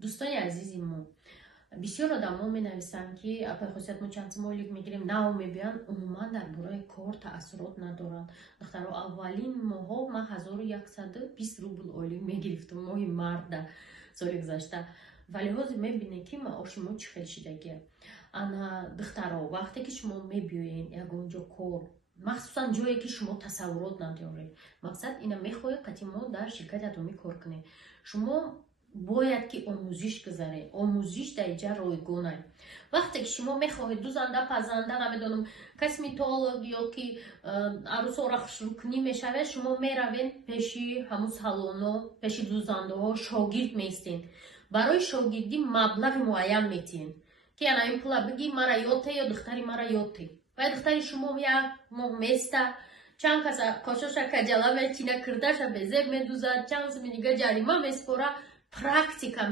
دوستای عزیزی ما بسیار آدم ها می نویسند که اپای خصوصیت ما چند مالیک میگیریم نه میبین عموما در برای کار تاثیرات ندارند. دخترها اولین ماها ما 1120 روبل اولی میگرفتم ماهی مرد در سال گذشته، ولی حاضر میبینه که ما شما چی خیلی شدگی انا دخترها وقتی که شما میبینین یک اونجا کار مخصوصا جایی که شما تصورات ندارید، مقصد اینا میخواد قطعی ما در شرکت اتمی کار کنید، شما باید که آموزش گذاره، آموزش در اینجا رایگانه. وقتی که شما میخواهید دوزنده پزنده نمیدونم کسمتولوگ یا که عروس آرایشی میشوه، شما میروین پیشی همون سالونا پیشی دوزنده ها شاگرد میستین، برای شاگردی مبلغ معین میتین که انا این پولا بگی مرا یاته یا دختری مرا یاته و دختری شما یک ماه میسته چند کس کاشاشا کجلا میتینه کردش به زیر میدوزد چند میگه جریمه میسپوره پرکتیکا